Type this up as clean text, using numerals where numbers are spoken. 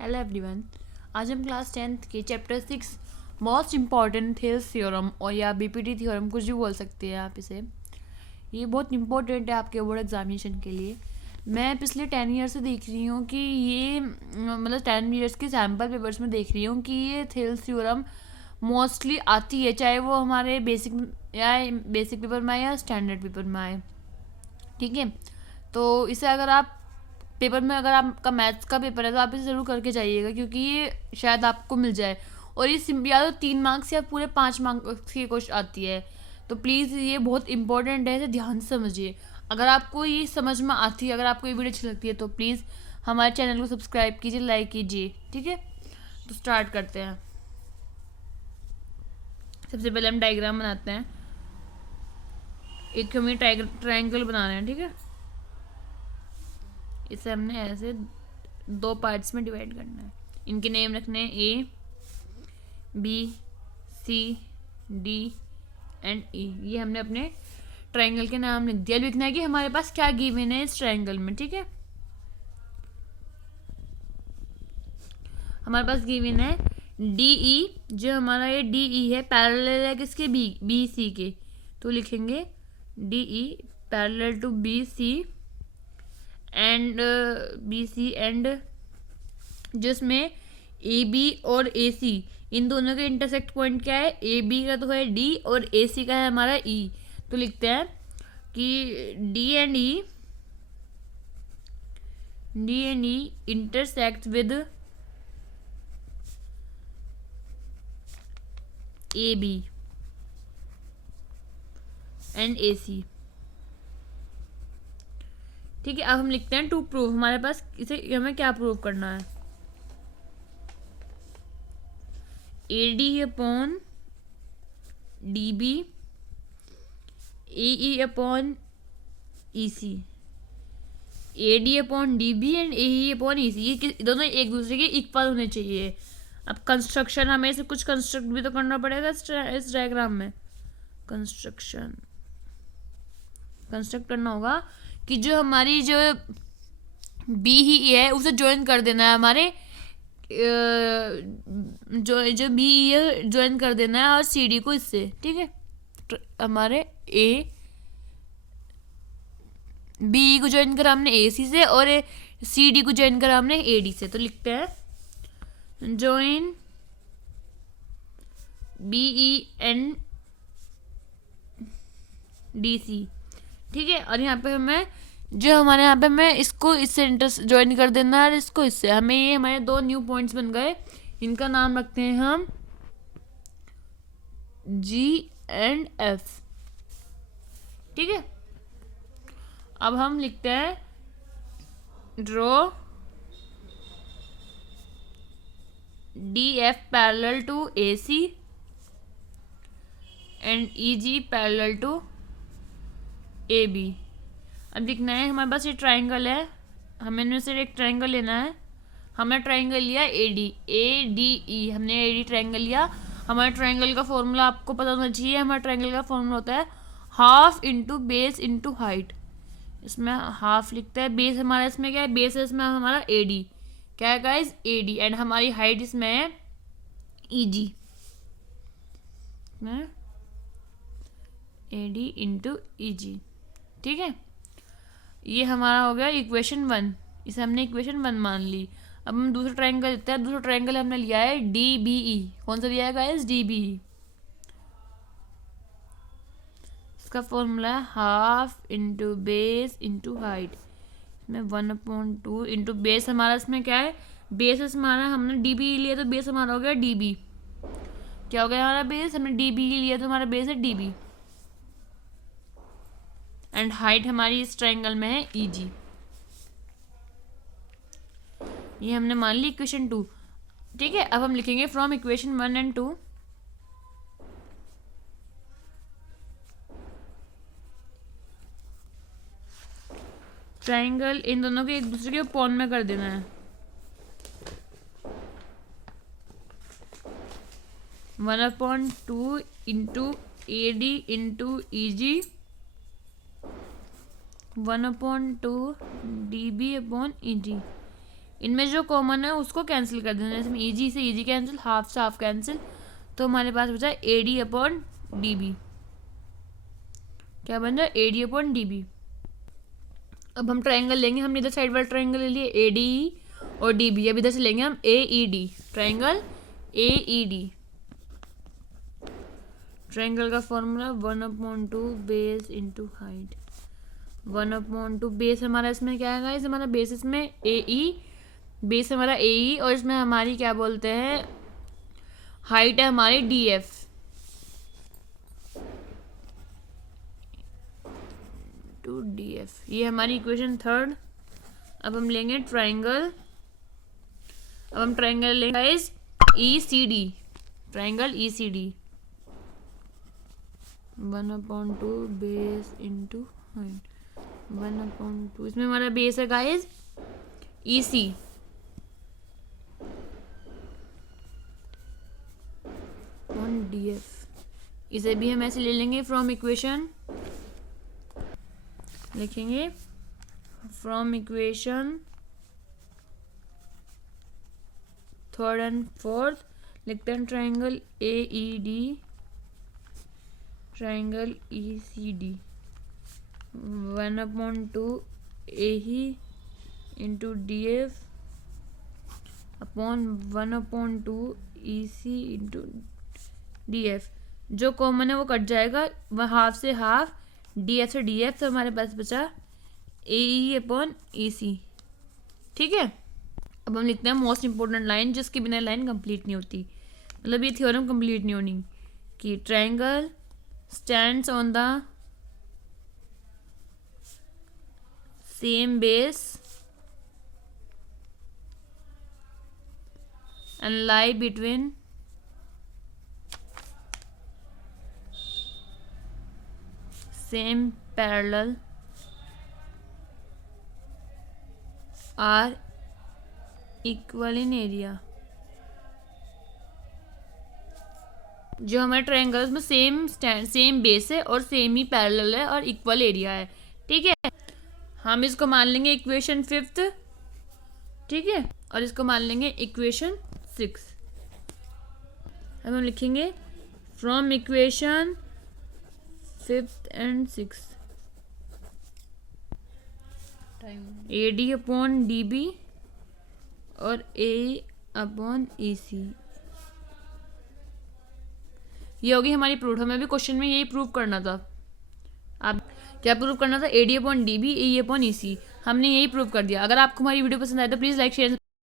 Hello everyone. आज हम class 10th के chapter 6 most important Thales theorem और या बीपीटी थ्योरम कुछ भी बोल सकते हैं आप इसे। ये बहुत इंपॉर्टेंट है आपके बोर्ड एग्जामिनेशन के लिए। मैं पिछले 10 ईयर से देख रही हूँ कि ये मतलब 10 ईयर्स के सैम्पल पेपर्स में देख रही हूँ कि ये थेल्स थ्योरम मोस्टली आती है, चाहे वो हमारे बेसिक पेपर में आए या स्टैंडर्ड पेपर में आए। ठीक है, तो इसे अगर आप पेपर में, अगर आपका मैथ्स का पेपर है तो आप इसे ज़रूर करके जाइएगा, क्योंकि ये शायद आपको मिल जाए। और ये या तो 3 मार्क्स या पूरे 5 मार्क्स की क्वेश्चन आती है। तो प्लीज़ ये बहुत इंपॉर्टेंट है, इसे ध्यान से समझिए। अगर आपको ये समझ में आती है, अगर आपको ये वीडियो अच्छी लगती है तो प्लीज़ हमारे चैनल को सब्सक्राइब कीजिए, लाइक कीजिए। ठीक है, तो स्टार्ट करते हैं। सबसे पहले हम डायग्राम बनाते हैं। एक हमें ट्रायंगल बनाना है। ठीक है, इसे हमने ऐसे 2 पार्ट्स में डिवाइड करना है। इनके नेम रखने हैं ए, बी, सी, डी एंड ई। ये हमने अपने ट्रायंगल के नाम लिख दिया। लिखना है कि हमारे पास क्या गिवन है इस ट्रायंगल में। ठीक है, हमारे पास गिवन है डी ई। जो हमारा ये डी ई है पैरेलल है किसके, बी सी के। तो लिखेंगे D E parallel to B C and जिसमें ए बी और ए सी, इन दोनों के इंटरसेक्ट पॉइंट क्या है, ए बी का तो है डी और ए सी का है हमारा ई। तो लिखते हैं कि D and E intersect with A B and A C. ठीक है, अब हम लिखते हैं टू प्रूव। हमारे पास इसे हमें क्या प्रूव करना है, A D upon D B A E upon E C, A D upon D B and A E upon E C. ये दोनों एक दूसरे के इक्वल होने चाहिए। अब कंस्ट्रक्शन, हमें इसे कुछ कंस्ट्रक्ट भी तो करना पड़ेगा इस डायग्राम में। कंस्ट्रक्ट करना होगा कि जो हमारी जो बी ही है उसे ज्वाइन कर देना है हमारे जो बी है ज्वाइन कर देना है और सी डी को इससे। ठीक है, हमारे ए बी को ज्वाइन करा हमने ए सी से और सी डी को ज्वाइन करा हमने ए डी से। तो लिखते हैं join B E and C. ठीक है, और यहाँ पे हमें जो हमारे यहाँ पे हमें इसको इससे ज्वाइन कर देना है और इसको इससे। हमें ये हमारे 2 न्यू पॉइंट्स बन गए। इनका नाम रखते हैं हम जी एंड एफ। ठीक है, अब हम लिखते हैं draw D F parallel to A C and E G parallel to A B. अब लिखना है हमारे पास ये ट्राइंगल है, हमें इनमें से एक ट्राइंगल लेना है। हमने ट्राइंगल लिया ए डी ई, हमने ए डी ट्राइंगल लिया। हमारे ट्राइंगल का फॉर्मूला आपको पता होना चाहिए। हमारा ट्राइंगल का फॉर्मूला होता है half into base into height. इसमें हाफ लिखता है, बेस हमारा इसमें क्या है, बेस है इसमें हमारा ए डी, क्या है गाइस, ए डी, एंड हमारी हाइट इसमें है ई जी, ए डी इंटू ई जी। ठीक है, ये हमारा हो गया इक्वेशन 1। इसे हमने इक्वेशन 1 मान ली। अब हम दूसरा ट्रायंगल लेते हैं। दूसरा ट्रायंगल हमने लिया है डी बी ई। कौन सा लिया है गाइस, डी बी ई। इसका फॉर्मूला है half into base into height. इसमें 1/2 इंटू बेस हमारा इसमें क्या है, बेस हमारा, हमने डी बी लिया तो बेस हमारा हो गया डी बी। क्या हो गया हमारा बेस, हमने डी बी लिया तो हमारा बेस है डी बी एंड हाइट हमारी इस ट्रायंगल में है ई जी। ये हमने मान ली इक्वेशन 2। ठीक है, अब हम लिखेंगे फ्रॉम इक्वेशन 1 एंड 2 ट्रायंगल, इन दोनों के एक दूसरे के अपॉन में कर देना है। 1/2 into A D into E G 1/2 D B upon E G. इनमें जो कॉमन है उसको कैंसिल कर देना। जैसे ईजी से ईजी कैंसिल, हाफ से हाफ कैंसिल, तो हमारे पास बचा A D upon D B. क्या बन जाए? A D upon D B. अब हम ट्राइंगल लेंगे, हमने इधर साइड वाला ट्राइंगल ले लिए ए डी और डी बी। अब इधर से लेंगे हम A E D, triangle A E D. Triangle का formula 1/2 base into height. 1/2 base हमारा इसमें क्या है गाइस? हमारा बेस इसमें ए ई, बेस हमारा ए ई, और इसमें हमारी क्या बोलते हैं, हाइट है हमारी D F. Two D F, ये हमारी इक्वेशन थर्ड। अब हम लेंगे ट्राइंगल, अब हम ट्राइंगल लेंगे guys E C D, triangle E C D. 1/2 base into height, 1/2, इसमें हमारा बेस है guys E C, on D F. इसे भी हम ऐसे ले लेंगे फ्रॉम इक्वेशन, लिखेंगे from equation third and fourth, लिखते हैं triangle A E D, triangle E C D. 1/2 A ही into D F upon 1/2 E C into D F. जो कॉमन है वो कट जाएगा, वह हाफ से हाफ, डी एफ से डी एफ, तो हमारे पास बचा ए ई अपॉन ई सी। ठीक है, अब हम लिखते हैं मोस्ट इंपॉर्टेंट लाइन, जिसके बिना लाइन कंप्लीट नहीं होती, मतलब ये थ्योरम कंप्लीट नहीं होनी, कि triangle stands on the same base and lie between same parallel are equal in area। जो हमारे ट्रायंगल में सेम बेस है और सेम ही पैरेलल है और इक्वल एरिया है। ठीक है, हम इसको मान लेंगे इक्वेशन फिफ्थ। ठीक है, और इसको मान लेंगे इक्वेशन 6। अब हम लिखेंगे from equation 5th and 6th A D upon D B और ए अपॉन ई सी। ये होगी हमारी प्रूफ। हमें भी क्वेश्चन में यही प्रूव करना था। आप क्या प्रूव करना था? A D upon D B, A upon E C. हमने यही प्रूव कर दिया। अगर आपको हमारी वीडियो पसंद आए तो प्लीज़ लाइक शेयर